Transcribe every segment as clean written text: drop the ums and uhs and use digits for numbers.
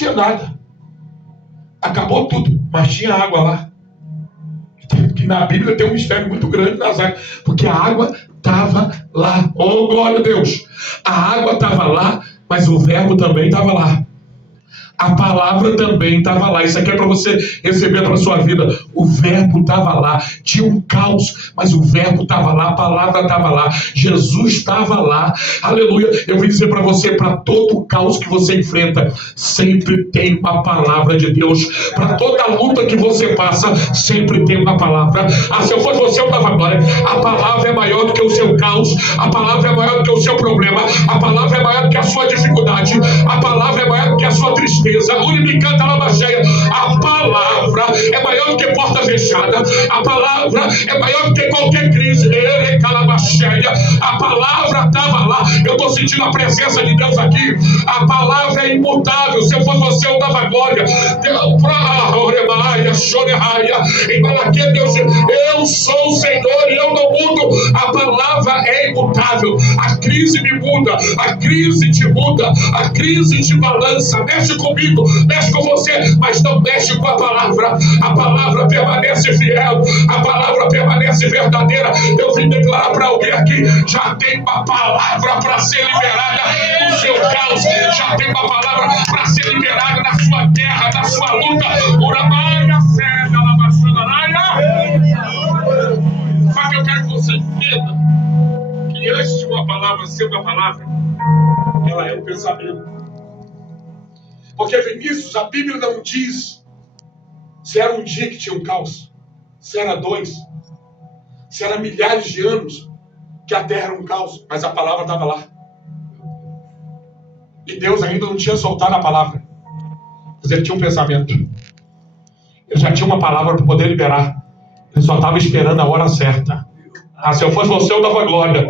tinha nada. Acabou tudo, mas tinha água lá. Que na Bíblia tem um mistério muito grande nas águas, porque a água estava lá. Oh, glória a Deus! A água estava lá, mas o verbo também estava lá. A palavra também estava lá. Isso aqui é para você receber para a sua vida. O verbo estava lá. Tinha um caos, mas o verbo estava lá. A palavra estava lá. Jesus estava lá. Aleluia. Eu vim dizer para você, para todo o caos que você enfrenta, sempre tem uma palavra de Deus. Para toda a luta que você passa, sempre tem uma palavra. Se eu fosse você, eu dava glória. A palavra é maior do que o seu caos. A palavra é maior do que o seu problema. A palavra é maior do que a sua dificuldade. A palavra é maior do que a sua tristeza. A palavra é maior do que porta fechada. A palavra é maior do que qualquer crise. A palavra estava lá. Eu estou sentindo a presença de Deus aqui. A palavra é imutável. Se eu fosse você, eu dava glória. Em Malaquias, Deus diz: eu sou o Senhor e eu não mudo. A palavra é imutável. A crise me muda. A crise te muda. A crise te balança. Mexe comigo, mexe com você, mas não mexe com a palavra. A palavra permanece fiel, a palavra permanece verdadeira. Eu vim declarar para alguém aqui: já tem uma palavra para ser liberada no seu caos, já tem uma palavra para ser liberada na sua guerra, na sua luta. Só que eu quero que você entenda que antes de uma palavra ser uma palavra, ela é um pensamento. Porque, Vinícius, a Bíblia não diz se era um dia que tinha um caos, se era 2, se era milhares de anos que a terra era um caos, mas a palavra estava lá. E Deus ainda não tinha soltado a palavra, mas ele tinha um pensamento. Ele já tinha uma palavra para poder liberar. Ele só estava esperando a hora certa. Se eu fosse você, eu dava glória.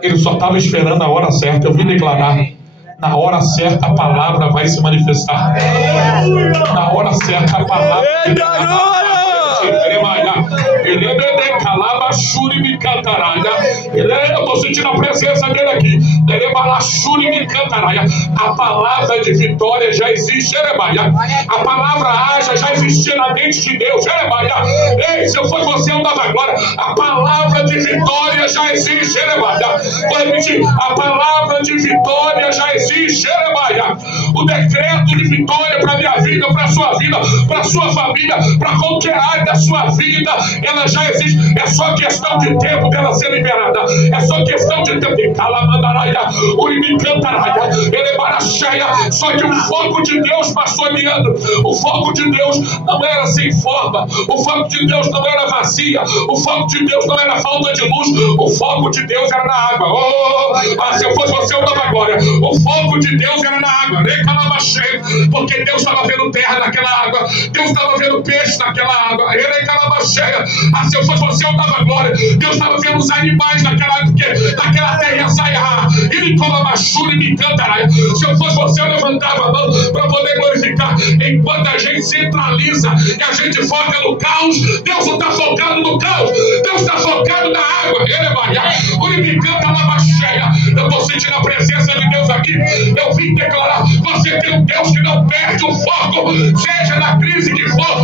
Ele só estava esperando a hora certa. Eu vim declarar: na hora certa a palavra vai se manifestar. Na hora certa a palavra eu estou sentindo a presença dele aqui. A palavra de vitória já existe. A palavra haja já existia na mente de Deus. Ei, se eu fosse você, eu dava glória. A palavra de vitória já existe. Vou repetir: a palavra de vitória já existe. O decreto de vitória para a minha vida, para a sua vida, para a sua família, para qualquer área da sua vida, ela já existe. É só questão de tempo dela ser liberada. É só questão de tempo. Só que o foco de Deus, pastor Leandro, o foco de Deus não era sem forma. O foco de Deus não era vazia. O foco de Deus não era falta de luz. O foco de Deus era na água. Se eu fosse você, eu dava glória. O foco de Deus era na água. Porque Deus estava vendo terra naquela água. Deus estava vendo peixe naquela água. Se eu fosse você, eu dava glória. Deus estava vendo os animais naquela água, porque naquela terra ia sair. Se eu fosse você, eu levantava a mão para poder glorificar. Enquanto a gente centraliza e a gente foca no caos, Deus não está focado no caos. Deus está focado na água. Eu estou sentindo a presença de Deus aqui. Eu vim declarar: você tem um Deus que não perde o foco, seja na crise que for.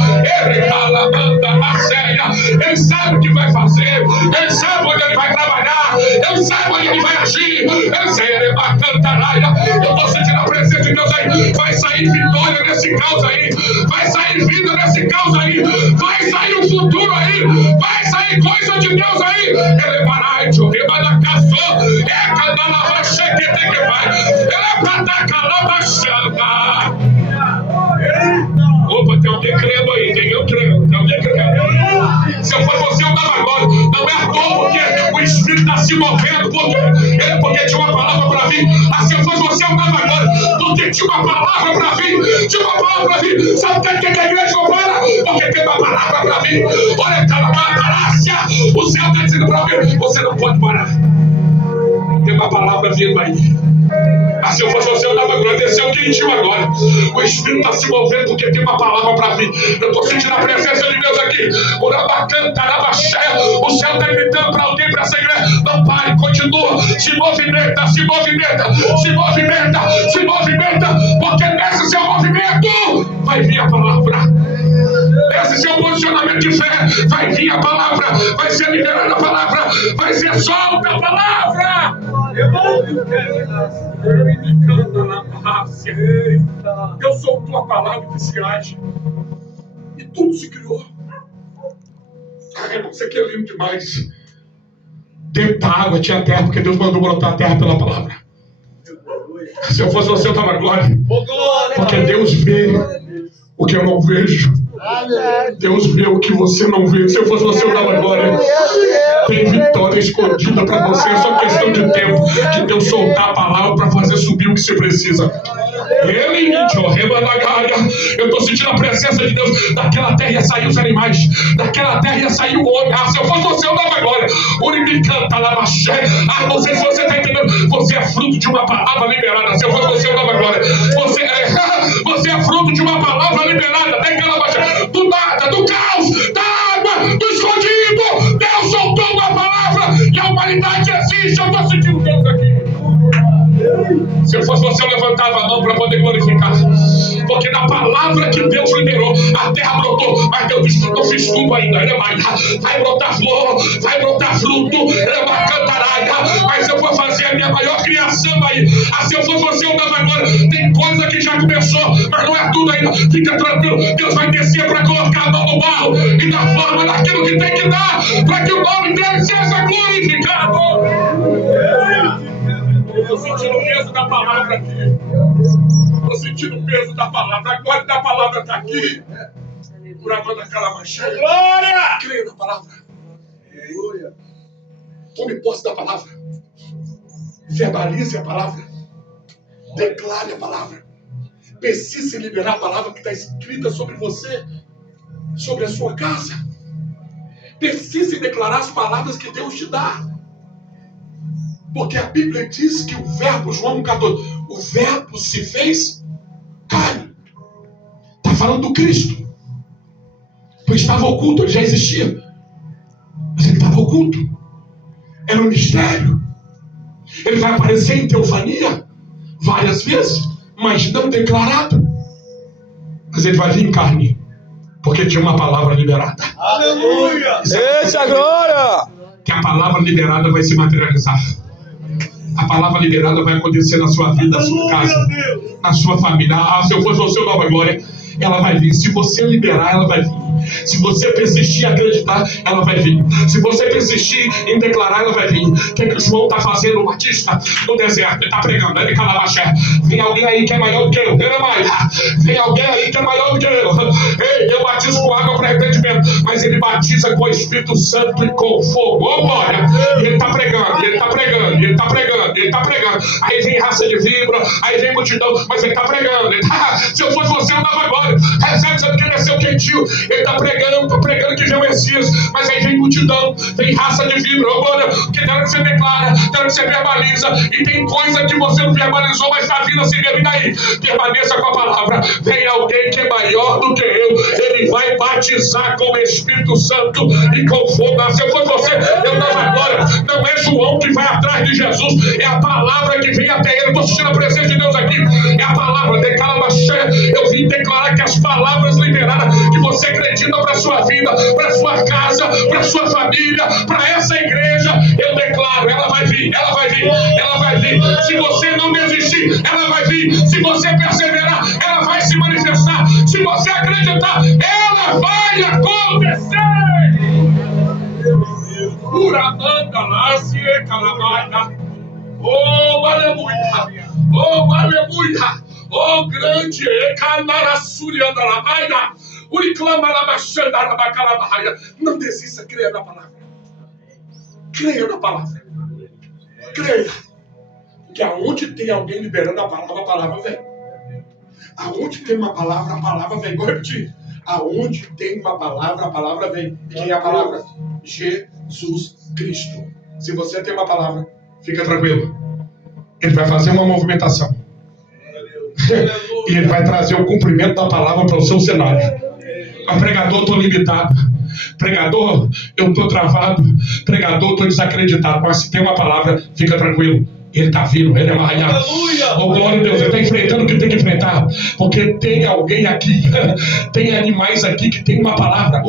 Ele sabe o que vai fazer, ele sabe onde ele vai trabalhar, ele sabe onde ele vai agir. Eu estou sentindo a presença de Deus aí. Vai sair vitória nesse caos aí, vai sair vida nesse caos aí, vai sair o futuro aí, vai sair coisa de Deus aí. Ele parai, ele vai dar caçou, é canalava cheque tem que vai, ele é pra dar calaba chanta. Opa, tem alguém crendo aí, tem alguém crendo. Se eu for você, eu dava agora. Não é à toa porque o Espírito está se movendo, porque tinha uma palavra para vir. Se eu fosse você, eu dava agora, porque tinha uma palavra para vir. Tinha uma palavra para vir. Sabe por que a igreja não para? Porque tem uma palavra para vir. Olha, calabarácia. O céu está dizendo para mim: você não pode parar. Tem uma palavra vindo aí. Se eu fosse você, eu dava glória. Desceu o quentinho agora. O Espírito está se movendo porque tem uma palavra para vir. Eu estou sentindo a presença de Deus aqui. O céu está gritando para alguém, para essa igreja: não pare, continua. Se movimenta, se movimenta, se movimenta, se movimenta. Porque nesse seu movimento vai vir a palavra. Esse seu posicionamento de fé, vai vir a palavra, vai ser liberada a palavra, vai ser solta a palavra. Deus soltou a palavra que se age e tudo se criou. Irmão, isso aqui é lindo demais. Dentro da água tinha terra, porque Deus mandou brotar a terra pela palavra. Se eu fosse você, eu estava glória. Porque Deus vê o que eu não vejo. Deus vê o que você não vê. Se eu fosse você, eu dava glória. Tem vitória escondida para você. É só questão de tempo de Deus soltar a palavra para fazer subir o que você precisa. Eu estou sentindo a presença de Deus. Daquela terra ia sair os animais. Daquela terra ia sair o homem. Se eu fosse você, eu dava glória. Não sei se você está entendendo. Você é fruto de uma palavra liberada. Se eu fosse você, eu dava glória. Você é fruto de uma palavra liberada. Do nada, do caos, da água, do escondido. Deus soltou uma palavra e a humanidade existe. Eu estou sentindo Deus aqui. Se eu fosse você, eu levantava a mão para poder glorificar. Porque na palavra que Deus liberou, a terra brotou. Mas Deus disse: não fiz tudo ainda. Vai brotar flor, vai brotar fruto, mas eu vou fazer a minha maior criação aí. Se eu fosse você, eu dava agora. Tem coisa que já começou, mas não é tudo ainda. Fica tranquilo, Deus vai descer para colocar a mão no barro e dar forma daquilo que tem que dar, para que o nome dele seja glorificado. Estou sentindo o peso da palavra aqui. Estou sentindo o peso da palavra. A glória da palavra está aqui. Por amor daquela mancha. Glória! Creia na palavra. Tome posse da palavra. Verbalize a palavra. Declare a palavra. Precise liberar a palavra que está escrita sobre você, sobre a sua casa. Precise declarar as palavras que Deus te dá. Porque a Bíblia diz que o verbo, João 14, o verbo se fez carne. Está falando do Cristo. Pois estava oculto, ele já existia. Mas ele estava oculto. Era um mistério. Ele vai aparecer em teofania várias vezes, mas não declarado. Mas ele vai vir em carne, porque tinha uma palavra liberada. Aleluia! Eita glória! Que a palavra liberada vai se materializar. A palavra liberada vai acontecer na sua vida, na sua casa, na sua família. Se eu fosse você, eu dava glória. Ela vai vir. Se você liberar, ela vai vir. Se você persistir em acreditar, ela vai vir. Se você persistir em declarar, ela vai vir. O que é que o João está fazendo, o Batista, no deserto? Ele está pregando. Ele calabaxé. Vem alguém aí que é maior do que eu. Vem alguém aí que é maior do que eu. Ei, eu batizo com água para arrependimento, mas ele batiza com o Espírito Santo e com fogo. Ô, glória! E ele está pregando, ele está pregando, ele está pregando, ele está pregando. Aí vem raça de vibra, aí vem multidão, mas ele está pregando. Se eu fosse você, eu dava glória. Recebe, sabe que ele nasceu quentinho. Ele está pregando que vem o Messias, mas aí vem multidão, vem raça de vibra. Ô, glória, que tem hora que você declara, tem hora que você verbaliza, e tem coisa que você não verbalizou, mas está vindo assim mesmo. E daí? Permaneça com a palavra. Vem alguém que é maior do que eu, ele vai batizar com o Espírito Santo e com fogo. Se eu fosse você, eu dava glória. Não é João que vai atrás de Jesus, é a palavra que vem até ele. Estou sentindo a presença de Deus aqui. É a palavra, eu vim declarar que as palavras liberadas que você acredita para a sua vida, para a sua casa, para a sua família, para essa igreja, eu declaro, ela vai vir, ela vai vir, ela vai vir. Se você não desistir, ela vai vir. Se você perseverar, ela vai se manifestar. Se você acreditar, ela vai acontecer. Uramanda lá se calamaia. Oh, aleluia! Oh, aleluia! Oh, grande! Não desista, creia na palavra. Creia na palavra. Creia. Porque aonde tem alguém liberando a palavra vem. Aonde tem uma palavra, a palavra vem. Vou repetir. Aonde tem uma palavra, a palavra vem. E quem é a palavra? Jesus Cristo. Se você tem uma palavra, fica tranquilo. Ele vai fazer uma movimentação. E ele vai trazer o cumprimento da palavra para o seu cenário. Mas pregador, estou limitado. Pregador, eu estou travado. Pregador, estou desacreditado. Mas se tem uma palavra, fica tranquilo. Ele está vindo, ele é Maia. Oh, glória a Deus, ele está enfrentando o que tem que enfrentar. Porque tem alguém aqui, tem animais aqui que tem uma palavra.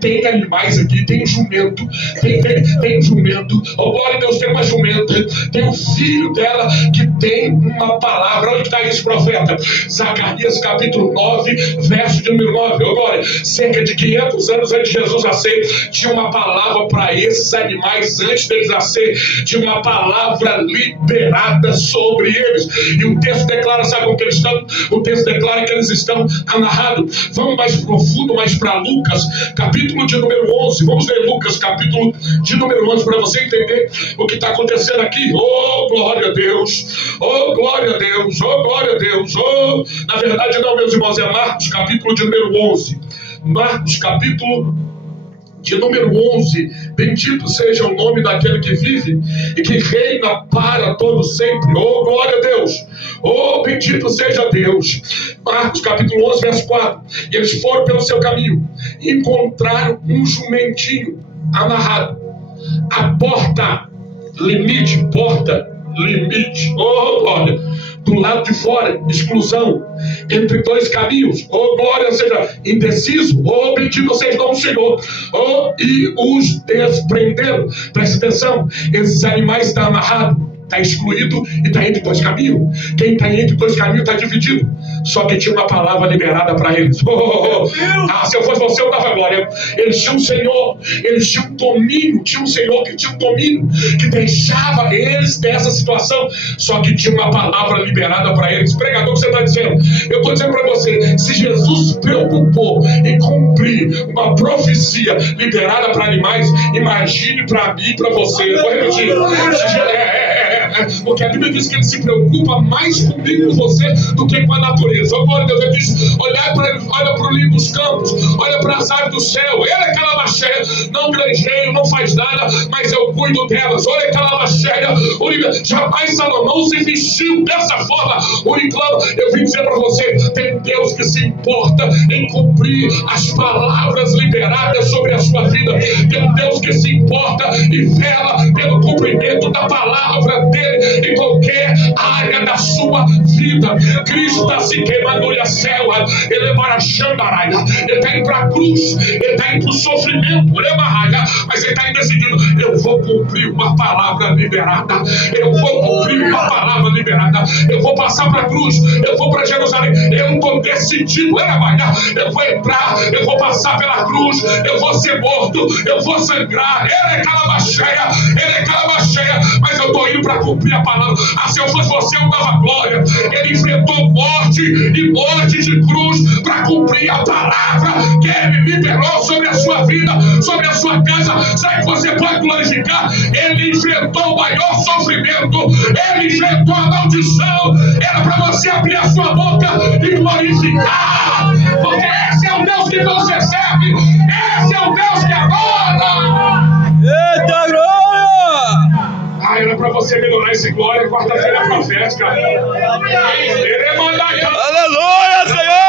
Tem animais aqui, tem um jumento, tem jumento. Oh, glória a Deus, tem uma jumenta. Tem um filho dela que tem uma palavra. Onde está isso, profeta? Zacarias capítulo 9, verso de número 9. Oh, glória, cerca de 500 anos antes de Jesus nascer, tinha uma palavra para esses animais antes deles nascer. Tinha uma palavra liberada sobre eles. E o texto declara, sabe como que eles estão? O texto declara que eles estão amarrados. Vamos mais profundo, mais para Lucas, capítulo de número 11. Vamos ler Lucas, capítulo de número 11, para você entender o que está acontecendo aqui. Oh, glória a Deus! Oh, glória a Deus! Oh, glória a Deus! Oh, na verdade não, meus irmãos, é Marcos, capítulo de número 11. Marcos, capítulo de número 11, bendito seja o nome daquele que vive e que reina para todo sempre. Oh, glória a Deus! Oh, bendito seja Deus! Marcos capítulo 11, verso 4. E eles foram pelo seu caminho e encontraram um jumentinho amarrado à porta limite, oh, glória, do lado de fora, exclusão, entre dois caminhos, oh, glória seja, indeciso, oh, bendito seja o Senhor, oh, e os desprenderam. Presta atenção, esses animais estão amarrados, está excluído e está entre dois caminhos. Quem está entre dois caminhos está dividido. Só que tinha uma palavra liberada para eles. Se eu fosse você, eu dava glória. Eles tinham um Senhor, eles tinham um domínio, tinha um Senhor que tinha um domínio, que deixava eles dessa situação. Só que tinha uma palavra liberada para eles. Pregador, o que você está dizendo? Eu estou dizendo para você, se Jesus se preocupou em cumprir uma profecia liberada para animais, imagine para mim e para você. Eu vou repetir. Porque a Bíblia diz que ele se preocupa mais comigo e com você do que com a natureza. Oh, glória a Deus, ele diz, olha para o livro dos campos, olha para as aves do céu, ele é aquela macheia, não granjeio, não faz nada, mas eu cuido delas. Olha aquela macheia, jamais Salomão se vestiu dessa forma. Eu vim dizer para você, tem Deus que se importa em cumprir as palavras liberadas sobre a sua vida. Tem Deus que se importa e vela pelo cumprimento da palavra dele em qualquer área da sua vida. Cristo está se queimando a céu, ele é maraxandaraia, ele está indo para a cruz, ele está indo para o sofrimento, ele é marraia, mas ele está indo decidindo, eu vou cumprir uma palavra liberada, eu vou cumprir uma palavra liberada, eu vou passar para a cruz, eu vou para Jerusalém, eu estou decidido, ele é marraia, eu vou entrar, eu vou passar pela cruz, eu vou ser morto, eu vou sangrar, ele é calabacheia, mas eu estou indo para cumprir a palavra. Se eu fosse você, eu dava glória. Ele enfrentou morte e morte de cruz para cumprir a palavra que ele liberou sobre a sua vida, sobre a sua casa. Sabe que você pode glorificar? Ele enfrentou o maior sofrimento, ele enfrentou a maldição. Era para você abrir a sua boca e glorificar, porque esse é o Deus que você serve, esse é o Deus que adora. Eita glória! Era para você melhorar esse glória, quarta-feira profética. Ele manda. Aleluia, Senhor!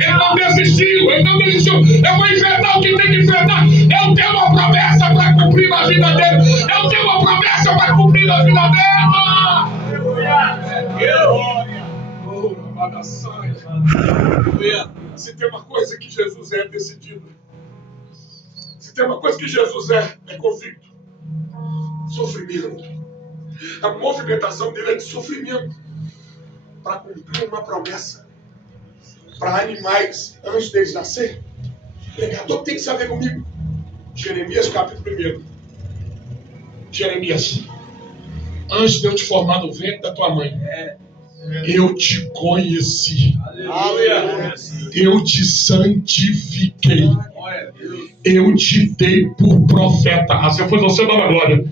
Ele não desistiu. Eu vou enfrentar o que tem que enfrentar. Eu tenho uma promessa para cumprir na vida dele. Eu tenho uma promessa para cumprir na vida dela. Se tem uma coisa que Jesus é decidido, se tem uma coisa que Jesus é convicto, sofrimento. A movimentação dele é de sofrimento para cumprir uma promessa para animais antes deles nascer. O pregador tem que saber comigo. Jeremias capítulo 1. Jeremias, antes de eu te formar no ventre da tua mãe, eu te conheci. Aleluia. Eu te santifiquei. Eu te dei por profeta. Se eu fosse você, eu dava glória.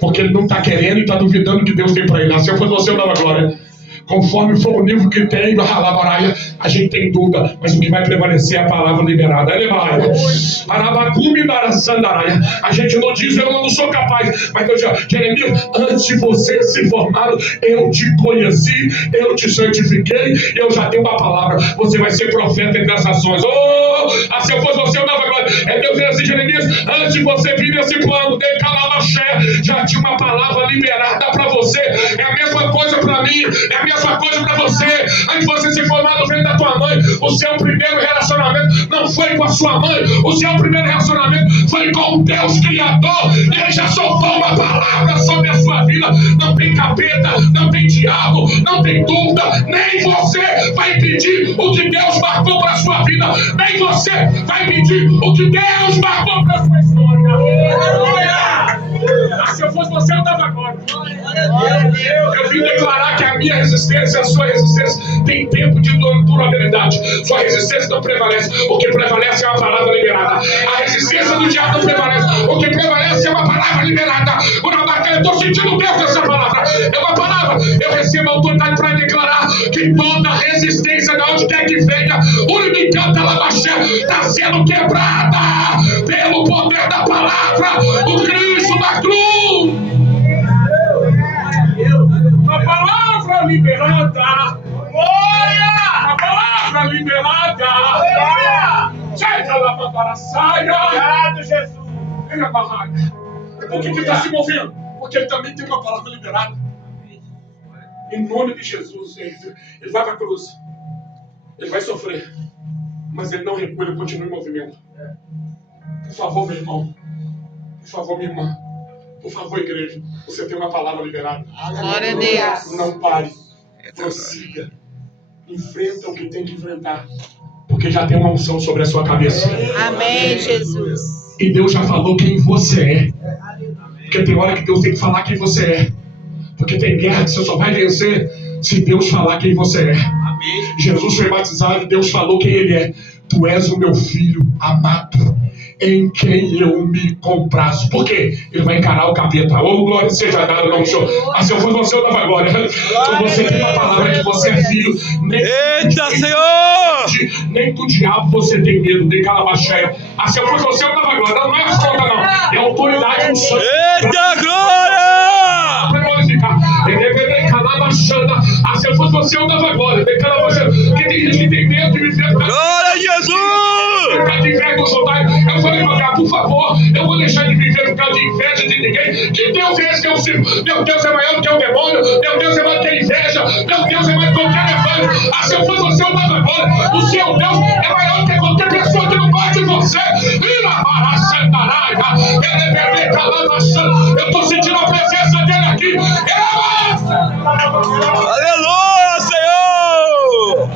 Porque ele não está querendo e está duvidando que Deus tem para ele. Se eu fosse você, eu dava glória. Conforme for o nível que tem, a gente tem dúvida, mas o que vai prevalecer é a palavra liberada. A gente não diz, eu não sou capaz, mas Deus diz, Jeremias, antes de você se formar, eu te conheci, eu te santifiquei, eu já tenho uma palavra, você vai ser profeta entre as nações. Se eu fosse você, eu dava glória. É Deus dizendo assim, Jeremias, antes de você vir nesse plano, de Calamaché, já tinha uma palavra liberada para você. É a mesma coisa para mim, é a mesma coisa para você. Antes de você se formar no ventre da tua mãe, o seu primeiro relacionamento não foi com a sua mãe, o seu primeiro relacionamento foi com o Deus Criador. Ele já soltou uma palavra sobre a sua vida. Não tem capeta, não tem diabo, não tem dúvida. Nem você vai pedir o que Deus marcou para a sua vida, nem você vai pedir o que Deus marcou para a sua história. Se eu fosse você, eu estava agora. Eu vim declarar que a minha resistência, a sua resistência tem tempo de durabilidade. Sua resistência não prevalece. O que prevalece é uma palavra liberada. A resistência do diabo não prevalece. O que prevalece é uma palavra liberada. Eu estou sentindo Deus nessa palavra. É uma palavra. Eu recebo a autoridade para declarar que toda resistência, de onde quer que venha, está sendo quebrada pelo poder da palavra do Cristo da cruz. A palavra liberada. A palavra liberada. Chega lá para a saia. Obrigado, Jesus. Venha barraca. Por que está se movendo? Porque ele também tem uma palavra liberada. Em nome de Jesus, ele vai para a cruz. Ele vai sofrer. Mas ele não recua, ele continua em movimento. Por favor, meu irmão. Por favor, minha irmã. Por favor, igreja. Você tem uma palavra liberada. Glória a Deus. Não pare. Prossiga. Enfrenta o que tem que enfrentar. Porque já tem uma unção sobre a sua cabeça. Amém, Jesus. E Deus já falou quem você é. Porque tem hora que Deus tem que falar quem você é. Porque tem guerra que você só vai vencer se Deus falar quem você é. Amém. Jesus foi batizado e Deus falou quem ele é. Tu és o meu filho amado, em quem eu me comprazo. Por quê? Ele vai encarar o capeta. Oh, glória seja dada ao nome do Senhor. Mas se eu for você, eu dava glória. Você tem uma palavra que você é filho. Eita, Senhor! Nem do diabo você tem medo, nem Calamaché. Se eu for você, eu dava glória. Não é afronta, não. É autoridade do sangue. Eita, glória! Se eu fosse você, eu dava glória. Porque tem gente que tem medo de me ver. Glória a Jesus! Eu falei pra cá, por favor, eu vou deixar de viver por causa de inveja de ninguém. Que Deus é esse que eu sirvo? Meu Deus é maior do que o demônio. Meu Deus é maior do que a inveja. Meu Deus é maior do que qualquer demônio. Se eu fosse você, eu dava glória. O seu Deus é maior do que qualquer pessoa que não gosta de você. Eu estou sentindo a presença dele aqui. Aleluia, Senhor!